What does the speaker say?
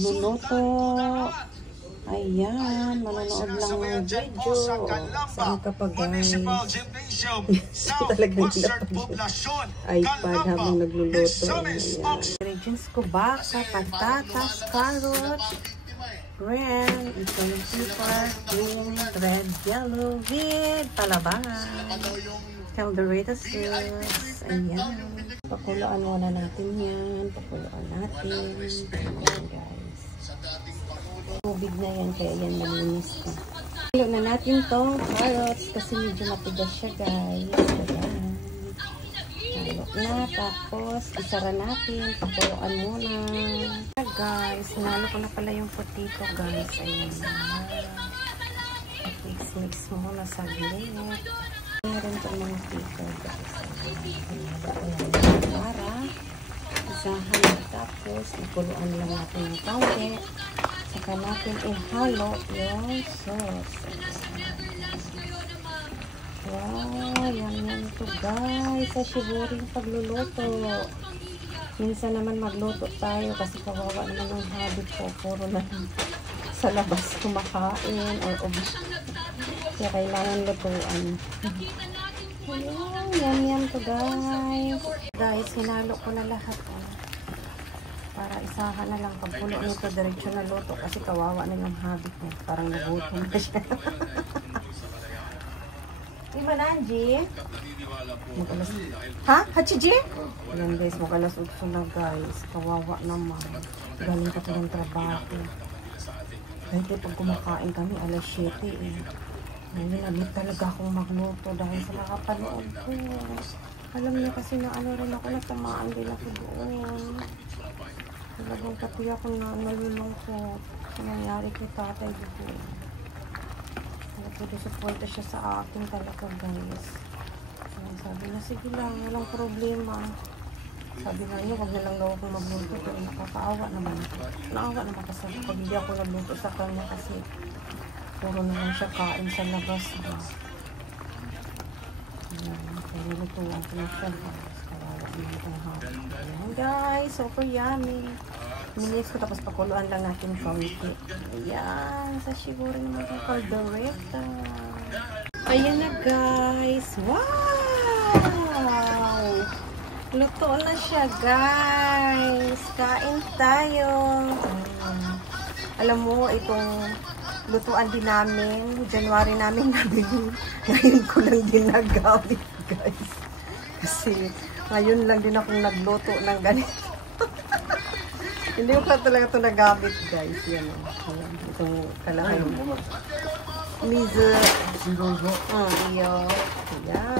Luluto. Ayan, manonood lang ng video. Saan ka pa guys? Talagang iPad habang nagluluto. Ayan. Ingredients ko, baka, patatas, carrot, red, Italian pepper, green, red, yellow, with palaban. Caldereta sauce. Ayan. Pakuluan muna natin yan. Pakuluan natin. Ayan guys. Tubig na yan, kaya yan malinis na. Halo na natin tong carrots kasi medyo matigas siya guys. Ayan. Halo na, tapos isara natin, pakuluan muna. Guys, hinalo ko na pala yung potato guys. Ayan na. Mix muna sa saglit. Meron itong mga potato guys. Ayan. Para isahan na, tapos ikuluan lang natin ng kaunti. Saka natin ihalo yung sauce. Wow, yan to guys. Sa shiburing pagluluto. Minsan naman magluto tayo kasi kawawa naman ang habit ko. Puro na sa labas kumakain or ubos. Kaya kailangan lutuan. Yan to guys. Guys, hinalo ko na lahat. Para isahan na lang pagpulo nito, diretso na luto kasi kawawa na yung habit niya. Parang nagutom na siya. Diba na, Angie? Magalas. Ha? Hachiji? Ayan guys, magalas utso na guys. Kawawa naman. Galing ka ng trabaho. Kahit pag kumakain kami, alas 7 eh. Ngayon, nabit talaga akong magluto dahil sa nakapanood ko. Alam niya kasi na ano rin ako, natamaan din ako doon. Talagang pati ako na nalulungkot. Nangyari kay tatay dito. Disappointed siya sa akin talaga guys. Sabi na, sige lang, walang problema. Sabi nga niya, wag na lang daw akong magluto. Pero nakakaawa naman. Naawa naman kasi pag hindi ako nagluto sa kanya kasi puro naman siya kain sa labas. Ayan, pero lutuan ko na siya guys. Kawawa naman ang hapon. Ayan guys, super yummy. Minis ko tapos pakuluan lang natin konti. Ayan, sa siguro naman yung caldereta. Ayan na guys. Wow! Luto na siya guys. Kain tayo. Alam mo, itong lutuan din namin. January namin nabili. Ngayon ko lang din nagamit guys. Kasi ngayon lang din akong nagluto ng ganito. Hindi ko talaga ito nagamit guys. Yan o. Itong kalahan. Miso. Iyo. Yan.